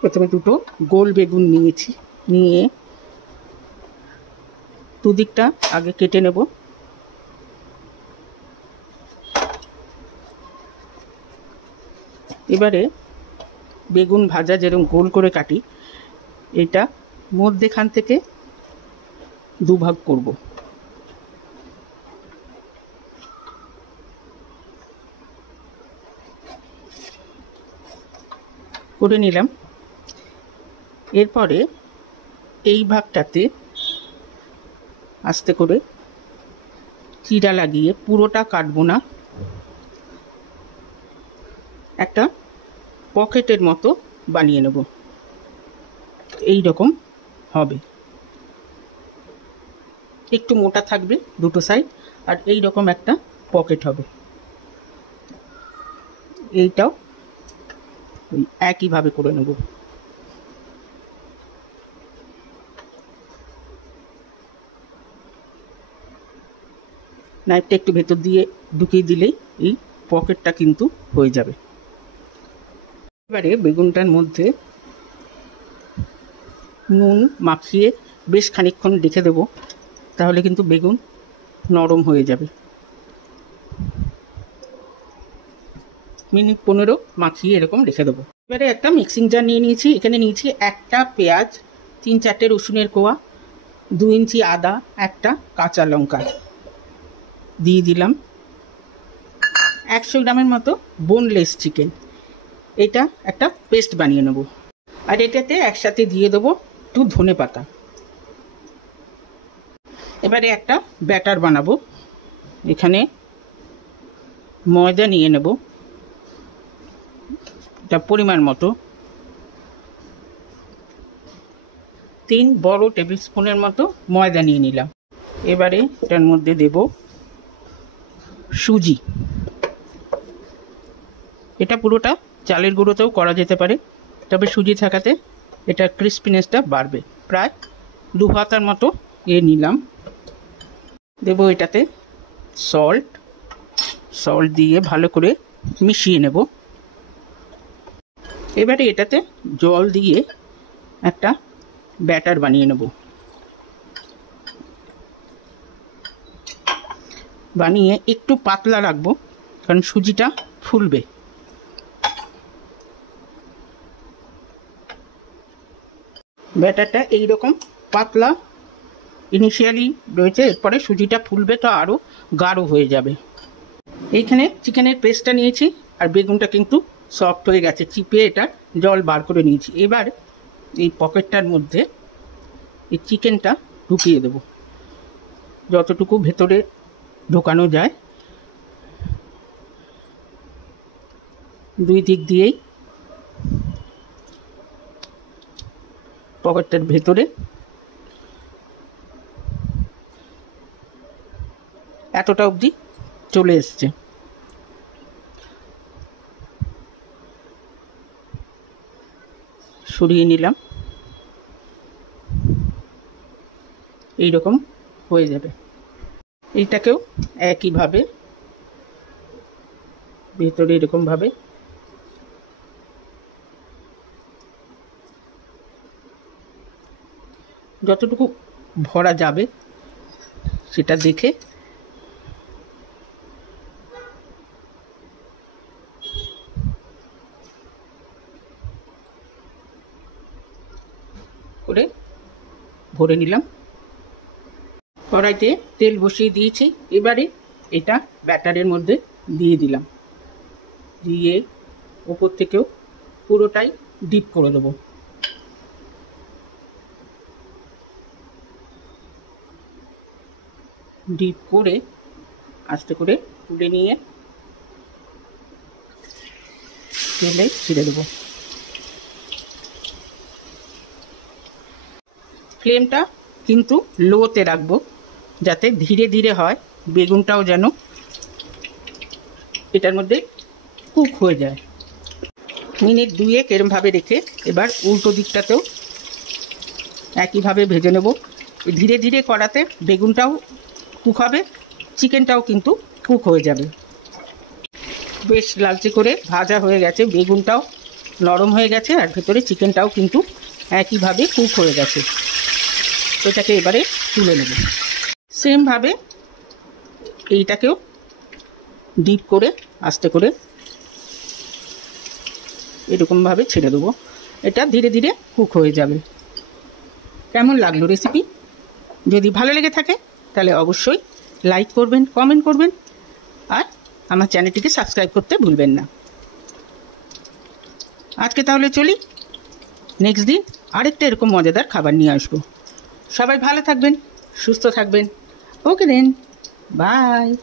প্রথমে দুটো গোল বেগুন নিয়েছি, নিয়ে দুদিকটা আগে কেটে নেব। এবারে বেগুন ভাজা যেরকম গোল করে কাটি, এটা মধ্যেখান থেকে দুভাগ করব। করে নিলাম। এরপরে এই ভাগটাতে আস্তে করে চিরা লাগিয়ে, পুরোটা কাটবো না, একটা পকেটের মতো বানিয়ে নেব। এই রকম হবে, একটু মোটা থাকবে দুটো সাইড, আর এই রকম একটা পকেট হবে। এইটাও ওই একইভাবে করে নেব। নাইফটা একটু ভেতর দিয়ে ঢুকিয়ে দিলেই এই পকেটটা কিন্তু হয়ে যাবে। এবারে বেগুনটার মধ্যে নুন মাখিয়ে বেশ খানিকক্ষণ রেখে দেবো, তাহলে কিন্তু বেগুন নরম হয়ে যাবে। মিনিট 15 মাখিয়ে এরকম রেখে দেবো। এবারে একটা মিক্সিং জার নিয়ে নিয়েছি। এখানে নিয়েছি একটা পেঁয়াজ, 3-4টে রসুনের কোয়া, 2 ইঞ্চি আদা, একটা কাঁচা লঙ্কা দিয়ে দিলাম। 100 গ্রামের মতো বোনলেস চিকেন, এটা একটা পেস্ট বানিয়ে নেব। আর এটাতে একসাথে দিয়ে দেবো একটু ধনে পাতা। এবারে একটা ব্যাটার বানাবো। এখানে ময়দা নিয়ে নেব, এটা পরিমাণ মতো, 3 বড় টেবিল স্পুনের মতো ময়দা নিয়ে নিলাম। এবারে এটার মধ্যে দেব সুজি। এটা পুরোটা চালের গুঁড়োতেও করা যেতে পারে, তবে সুজি থাকাতে এটা ক্রিস্পিনেসটা বাড়বে। প্রায় 2 হাতার মতো নিলাম। দেব এটাতে সল্ট দিয়ে ভালো করে মিশিয়ে নেব। এবারে এটাতে জল দিয়ে একটা ব্যাটার বানিয়ে নেব। বানিয়ে একটু পাতলা রাখবো, কারণ সুজিটা ফুলবে। ব্যাটারটা এইরকম পাতলা ইনিশিয়ালি রয়েছে, এরপরে সুজিটা ফুলবে তো আরও গাঢ় হয়ে যাবে। এইখানে চিকেনের পেস্টটা নিয়েছি, আর বেগুনটা কিন্তু সফট হয়ে গেছে, চিপে এটা জল বার করে নিয়েছি। এবার এই পকেটটার মধ্যে এই চিকেনটা ঢুকিয়ে দেব, যতটুকু ভেতরে ঢোকানো যায়। 2 দিক দিয়েই পকেটটার ভেতরে এতটা অবধি চলে এসছে। সরিয়ে নিলাম, এইরকম হয়ে যাবে। এইটাকেও একইভাবে ভেতরে এরকমভাবে যতটুকু ভরা যাবে সেটা দেখে করে ভরে নিলাম। কড়াইতে তেল বসিয়ে দিয়েছি। এবারে এটা ব্যাটারের মধ্যে দিয়ে দিলাম, দিয়ে ওপর থেকেও পুরোটাই ডিপ করে দেবো। ডিপ করে আস্তে করে তুলে নিয়ে তেলে ছেড়ে দেবো। ফ্লেমটা কিন্তু লোতে রাখবো, যাতে ধীরে ধীরে হয়, বেগুনটাও যেন এটার মধ্যে কুক হয়ে যায়। মিনিট 2 এরমভাবে রেখে এবার উল্টো দিকটাতেও একইভাবে ভেজে নেব। ধীরে ধীরে করাতে বেগুনটাও কুক হবে, চিকেনটাও কিন্তু কুক হয়ে যাবে। বেশ লালচে করে ভাজা হয়ে গেছে, বেগুনটাও নরম হয়ে গেছে আর ভেতরে চিকেনটাও কিন্তু একইভাবে কুক হয়ে গেছে। এটাকে এবারে তুলে নেব। সেমভাবে এইটাকেও ডিপ করে আস্তে করে এরকমভাবে ছেড়ে দেবো। এটা ধীরে ধীরে কুক হয়ে যাবে। কেমন লাগলো রেসিপি? যদি ভালো লেগে থাকে তাহলে অবশ্যই লাইক করবেন, কমেন্ট করবেন আর আমার চ্যানেলটিকে সাবস্ক্রাইব করতে ভুলবেন না। আজকে তাহলে চলি, নেক্সট দিন আরেকটা এরকম মজাদার খাবার নিয়ে আসবো। সবাই ভালো থাকবেন, সুস্থ থাকবেন। ওকে দেন, বাই।